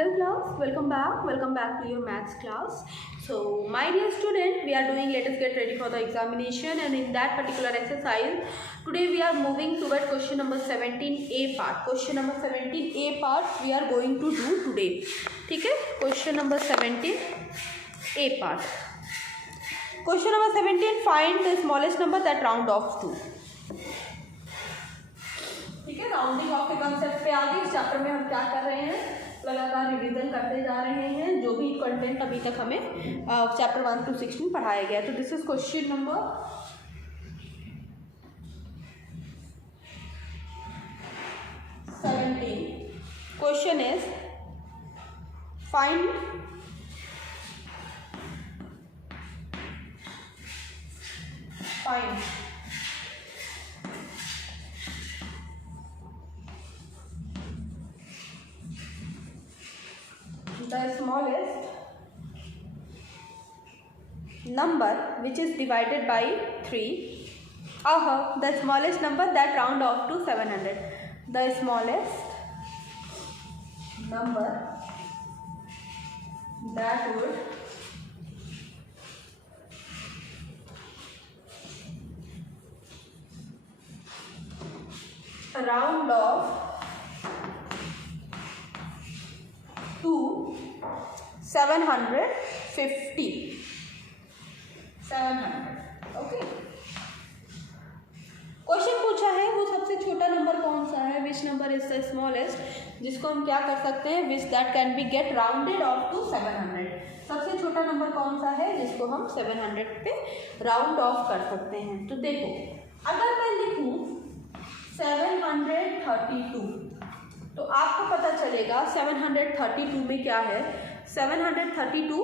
Hello class, welcome back to your maths class. So my dear student, we are doing let us get ready for the examination, and in that particular exercise today we are moving toward question number 17a part. Question number 17a part we are going to do today. ठीक है, question number 17a part. Question number 17, find the smallest number that round off to. ठीक है, rounding off के concept पे आगे इस chapter में हम क्या कर रहे हैं, लगातार रिवीजन करते जा रहे हैं जो भी कंटेंट अभी तक हमें चैप्टर 1 to 16 पढ़ाया गया. तो this is question number 17. Question is find the smallest number which is divided by 3. The smallest number that round off to 700. The smallest number that would round off to 750. 700. Okay, question पूछा है वो सबसे छोटा number कौन सा है, which number is the smallest, जिसको हम क्या कर सकते हैं, which that can be get rounded off to 700. सबसे छोटा नंबर कौन सा है जिसको हम 700 पे राउंड ऑफ कर सकते हैं. तो देखो, अगर मैं लिखूं 732 तो आपको पता चलेगा 732 में क्या है. 732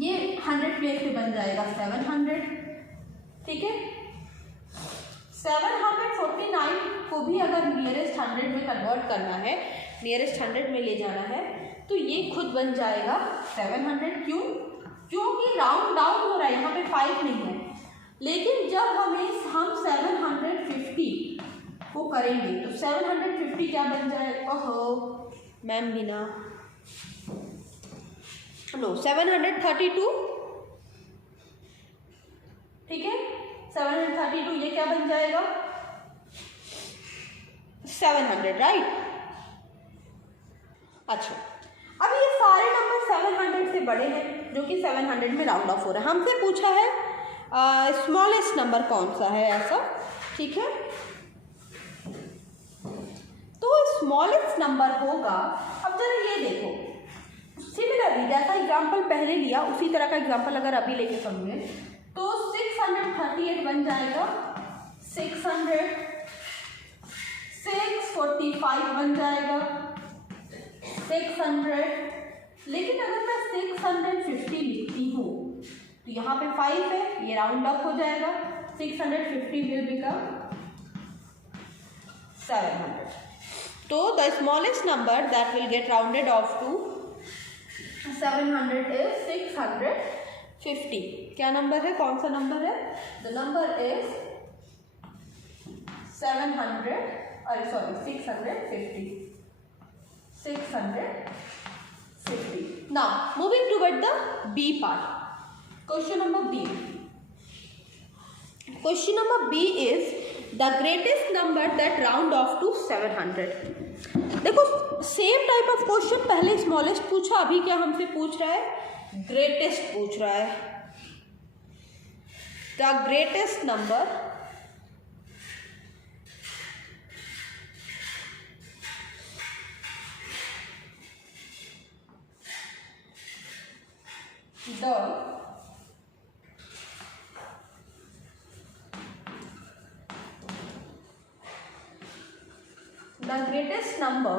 ये 100 प्लेस पे बन जाएगा 700. ठीक है, 749 को भी अगर नियरेस्ट 100 में कन्वर्ट करना है, नियरेस्ट 100 में ले जाना है, तो ये खुद बन जाएगा 700. क्योंकि राउंड डाउन हो रहा है, यहाँ पे 5 नहीं है. लेकिन जब हम 750 को करेंगे तो 750 क्या बन जाएगा. ओहो मैम बिना नो 732. ठीक है, 732 ये क्या बन जाएगा 700, राइट. अच्छा, अब ये सारे नंबर 700 से बड़े हैं जो कि 700 में राउंड ऑफ हो रहा है. हमसे पूछा है स्मॉलेस्ट नंबर कौन सा है ऐसा. ठीक है, तो स्मॉलेस्ट नंबर होगा. अब जरा ये देखो, सिमिलरली जैसा एग्जांपल पहले लिया उसी तरह का एग्जांपल अगर अभी लेके समझे तो 638 बन जाएगा 600. 645 बन जाएगा 600. लेकिन अगर मैं 650 लिखती हूँ तो यहाँ पे 5 है, ये राउंड अप हो जाएगा. 650 विल बिकम 700. तो the smallest number that will get rounded off to 700 is 650. क्या नंबर है, कौन सा नंबर है, the number is 650. 650. Now moving toward the B part. Question number B. Question number B is the greatest number that round off to 700. देखो, same type of question, पहले smallest पूछा, अभी क्या हमसे पूछ रहा है, ग्रेटेस्ट पूछ रहा है. The greatest number the greatest number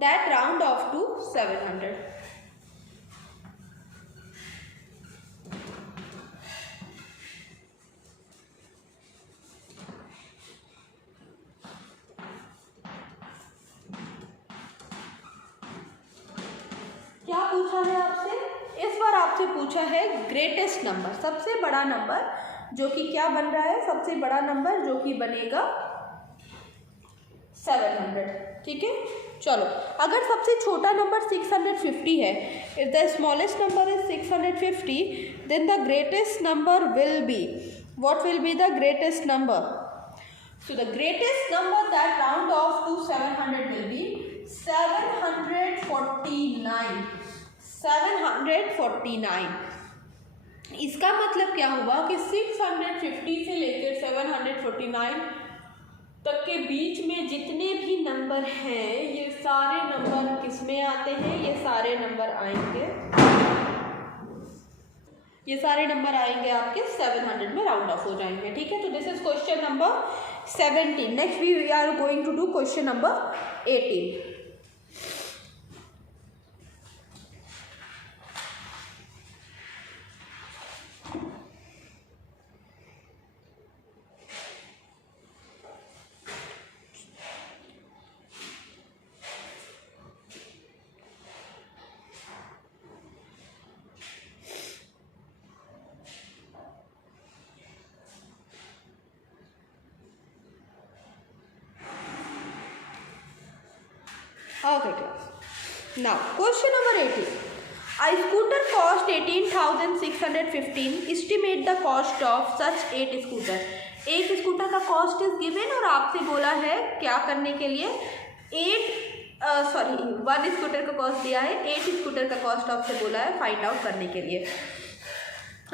that round off to 700. क्या पूछा है आपसे, इस बार आपसे पूछा है ग्रेटेस्ट नंबर, सबसे बड़ा नंबर जो कि क्या बन रहा है, सबसे बड़ा नंबर जो कि बनेगा 700, ठीक है। चलो, अगर सबसे छोटा नंबर 650 है, if the smallest number is 650, then the greatest number will be, what will be the greatest number? So the greatest number that round off to 700 will be 749, 749। इसका मतलब क्या हुआ कि 650 से लेकर 749 तक के बीच में जितने भी नंबर हैं, ये सारे नंबर किस में आते हैं? ये सारे नंबर आएंगे, ये सारे नंबर आएंगे आपके 700 में राउंड ऑफ हो जाएंगे, ठीक है। तो this is question number 17। Next we are going to do question number 18। Okay class. Now question number 18. A scooter cost 18,615. Estimate the cost of such 8 scooter. एक स्कूटर का कॉस्ट इज गिवन और आपसे बोला है क्या करने के लिए? 1 स्कूटर का कॉस्ट दिया है, 8 स्कूटर का कॉस्ट आपसे बोला है फाइंड आउट करने के लिए।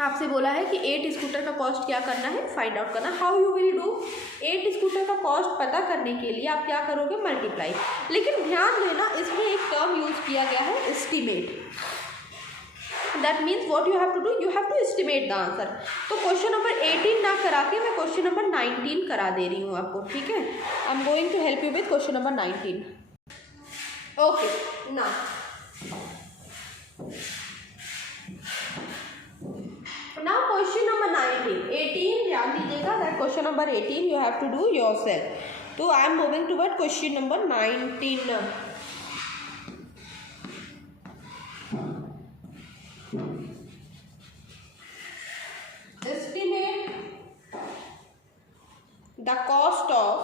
आपसे बोला है कि 8 स्कूटर का कॉस्ट क्या करना है? फाइंड आउट करना। How you will do? 8 scooter का कॉस्ट पता करने के लिए आप क्या करोगे? मल्टीप्लाई। लेकिन ध्यान देना, इसमें एक टर्म यूज किया गया है estimate. That means what you have to do, you have to estimate the answer. तो क्वेश्चन नंबर 18 ना करा के मैं क्वेश्चन नंबर 19 करा दे रही हूँ आपको, ठीक है। I am going to help you with question number 19। Okay, now Now question number 19, 18 ध्यान दीजिएगा, that question number 18 you have to do yourself. तो I am moving toward question number 19 now. Estimate the cost of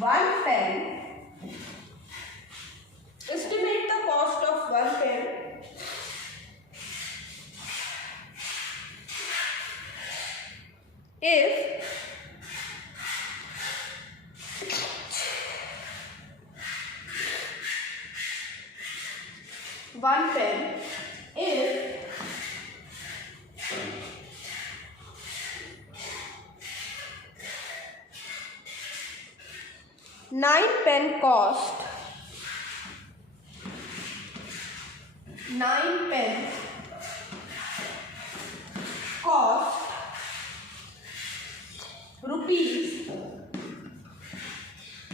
one pen. Estimate the cost of one pen if one pen if 9 pen cost 9 pen cost rupees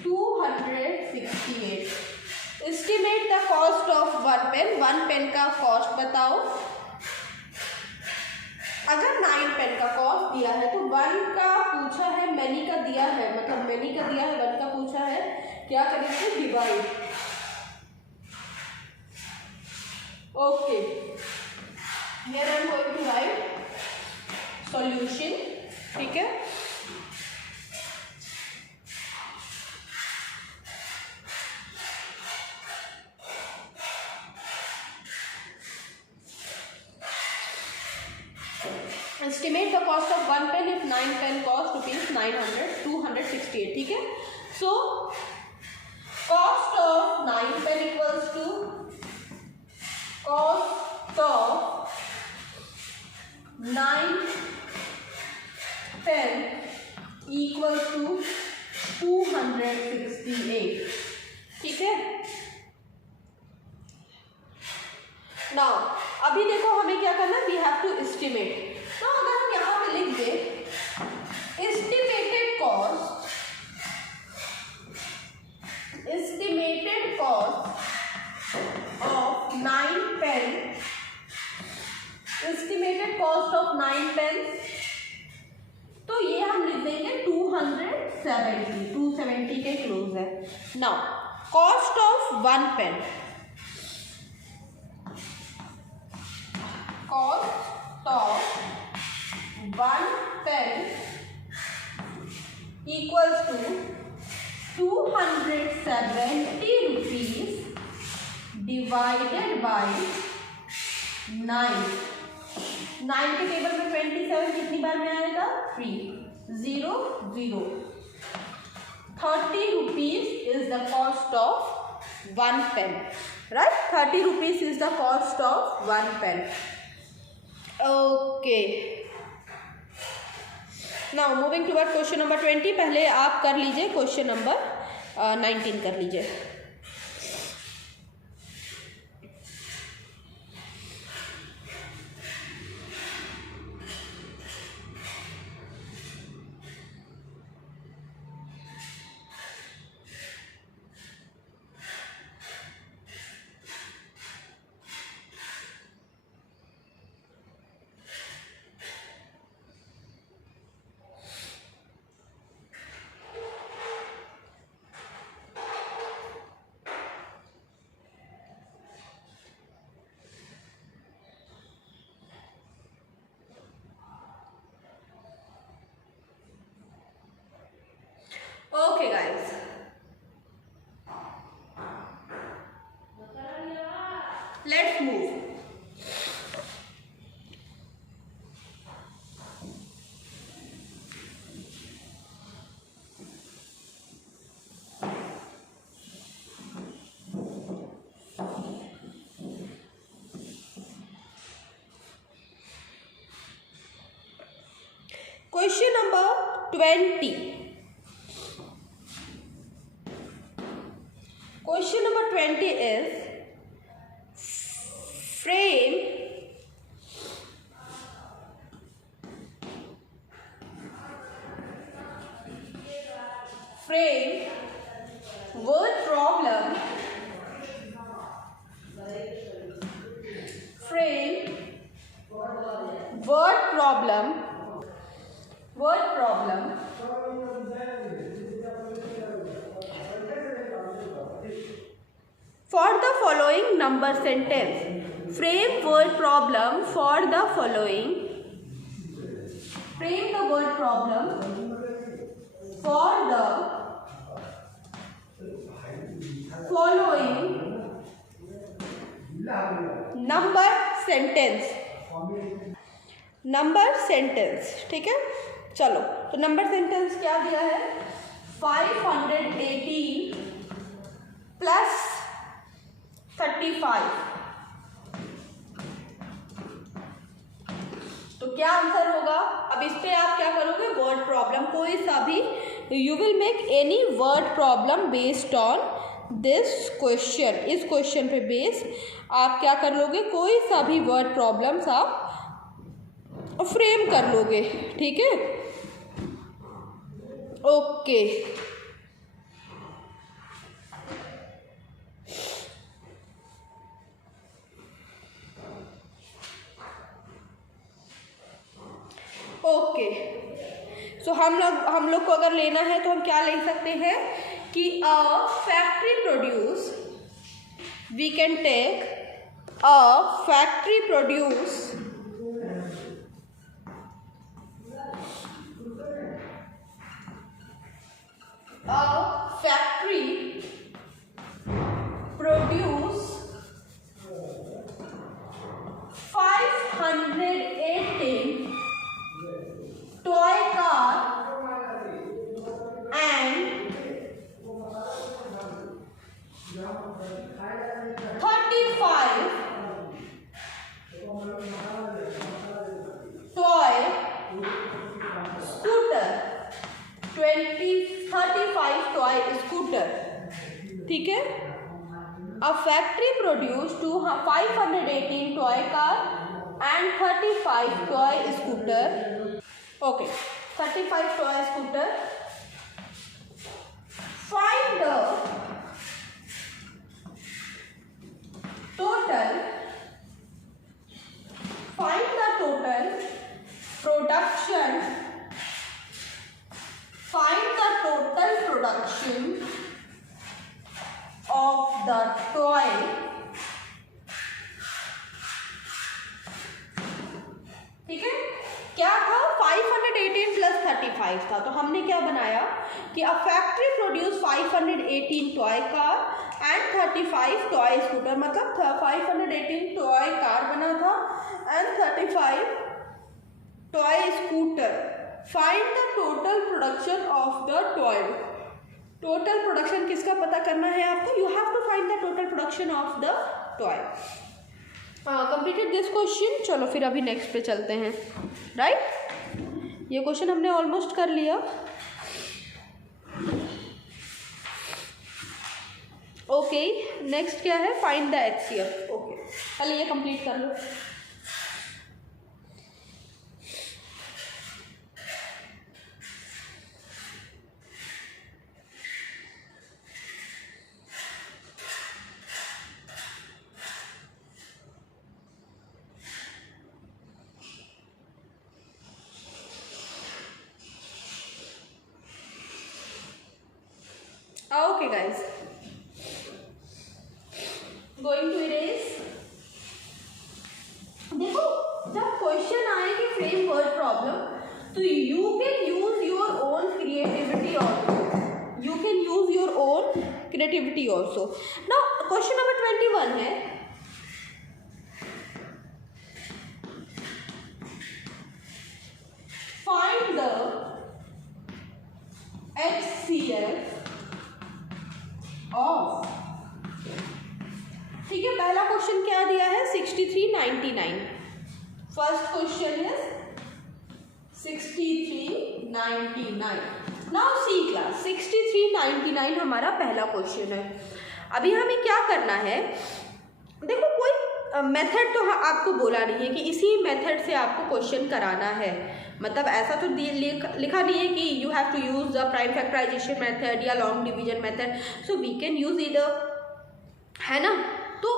268. Estimate the cost of one pen. one pen का cost बताओ। अगर 9 pen का cost दिया है तो 1 का पूछा है, मैनी का दिया है, मतलब मैनी का दिया है, 1 का पूछा है, क्या करेंगे? Divide. Okay, here I am going to write solution, ठीक है। Estimate the cost of one pen if 9 pen cost rupees 268, ठीक है। So cost of 9 pen equals to cost of 9 pen equals to 268, ठीक है। Now अभी देखो हमें क्या करना है? We have to estimate। तो अगर हम यहाँ पे लिख दे estimated cost of 9 pen, estimated cost of 9 pens, तो ये हम लिख देंगे 270 के क्लोज है। Now cost of 1 pen, divided by 9। 9 के टेबल में 27 कितनी बार में आएगा? 3 0 0। 30 rupees is the cost of 1 pen, right? 30 rupees is the cost of 1 pen. Okay. Now moving toward question number 20. पहले आप कर लीजिए क्वेश्चन नंबर 19 कर लीजिए। Okay guys, let's move. Question number 20. Question number 20 is frame word problem for the following number sentence. Frame word problem for the following. Frame the word problem for the following number sentence. Number sentence, ठीक है। चलो तो number sentence क्या दिया है? 518 plus 35। तो क्या answer होगा? अब इस पे आप क्या करोगे? वर्ड प्रॉब्लम कोई सा भी, you will make any word problem based on this question. इस क्वेश्चन पे बेस आप क्या कर लोगे? कोई सा भी वर्ड प्रॉब्लम्स आप फ्रेम कर लोगे, ठीक है। ओके ओके सो हम लोग को अगर लेना है तो हम क्या ले सकते हैं कि a factory produce, we can take a factory produce produce 518 toy car and 35 toy scooter, 35 toy scooter, ठीक है। A factory produced 518 toy car and 35 toy scooter. Okay, 35 toy scooter. Find the total production. Find the total production of the toy ठीक है। क्या था? 518 plus 35 था, तो हमने क्या बनाया कि a factory produce 518 toy car and 35 toy scooter, मतलब 518 टॉय कार बना था and 35 toy scooter. Find the total production of the toy. Total production किसका पता करना है आपको? You have to find the total production of the toy. Completed this question. चलो फिर अभी नेक्स्ट पे चलते हैं, राइट। ये क्वेश्चन हमने ऑलमोस्ट कर लिया। ओके, नेक्स्ट क्या है? Find the HCF। ओके, पहले ये कंप्लीट कर लो। Okay guys, going to erase। देखो जब क्वेश्चन आएगी फ्रेम वर्ड प्रॉब्लम, तो you can use your own creativity also. You can use your own creativity also. Now question number 21 है, find the HCF of. ठीक है, पहला question क्या दिया है? 6399। First question is 6399। Now see class, 6399 हमारा पहला क्वेश्चन है। अभी हमें क्या करना है? देखो कोई मेथड तो आपको बोला नहीं है कि इसी मेथड से आपको क्वेश्चन कराना है, मतलब ऐसा तो लिखा नहीं है कि you have to use the prime factorisation method या long division method. So we can use either, है ना। तो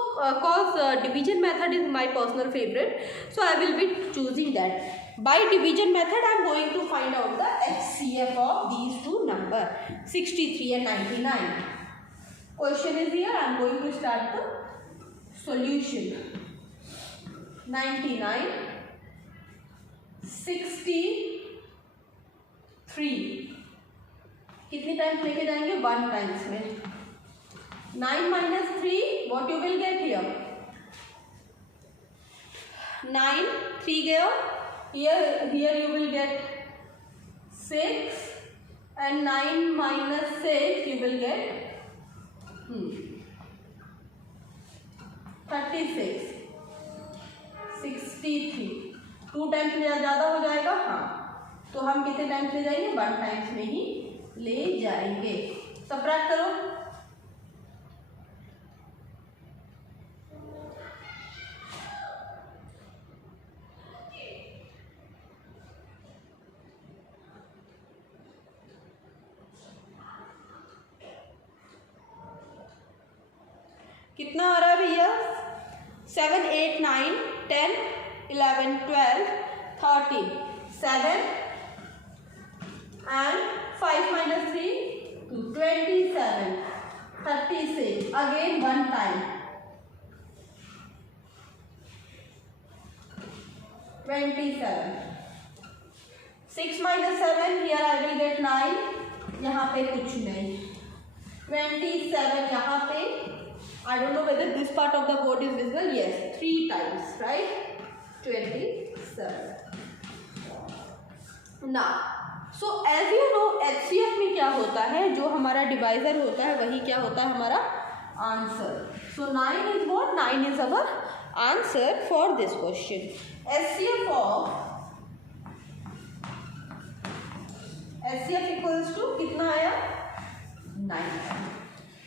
cause division method is my personal favourite, so I will be choosing that. By division method I am going to find out the HCF of these two number 63 and 99। Question is here, I am going to start the solution। 99, 63 कितनी times लेके जाएंगे? 1 times में। 9 minus 3, what you will get here? 9, 3 गया, here you will get 6 and 9 minus 6 you will get 36, 63। 2 times में ज़्यादा हो जाएगा, हाँ, तो हम कितने टाइम्स ले जाएंगे? 1 टाइम्स में ही ले जाएंगे। सबट्रैक्ट करो। कितना आ रहा है भैया? 7, 8, 9, 10, 11, 12, 13, 7 and 5 minus 3, 2, 27, 36, again 1 time, 27, 6 minus 7, here I will get 9, यहाँ पे कुछ नहीं, 27 यहाँ पे, I don't know whether this part of the board is visible, yes, 3 times, right, 27. Now, so as you know, HCF में क्या होता है? जो हमारा डिवाइजर होता है वही क्या होता है? हमारा answer. So 9 is what? 9 is our answer for this question. HCF equals to कितना आया? 9।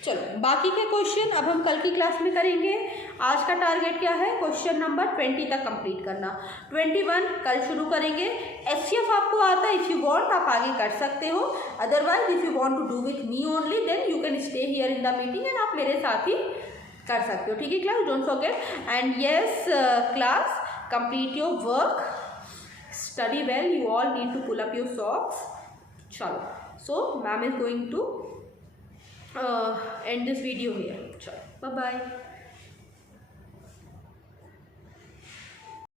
चलो बाकी के क्वेश्चन अब हम कल की क्लास में करेंगे। आज का टारगेट क्या है? क्वेश्चन नंबर 20 तक कंप्लीट करना। 21 कल शुरू करेंगे। HCF आपको आता है, इफ़ यू वांट आप आगे कर सकते हो, otherwise if you want to do with me only then you can stay here in the meeting and आप मेरे साथ ही कर सकते हो। ठीक है class, don't forget and yes class, complete your work, study well, you all need to pull up your socks. चलो, so ma'am is going to end this video here. Bye bye.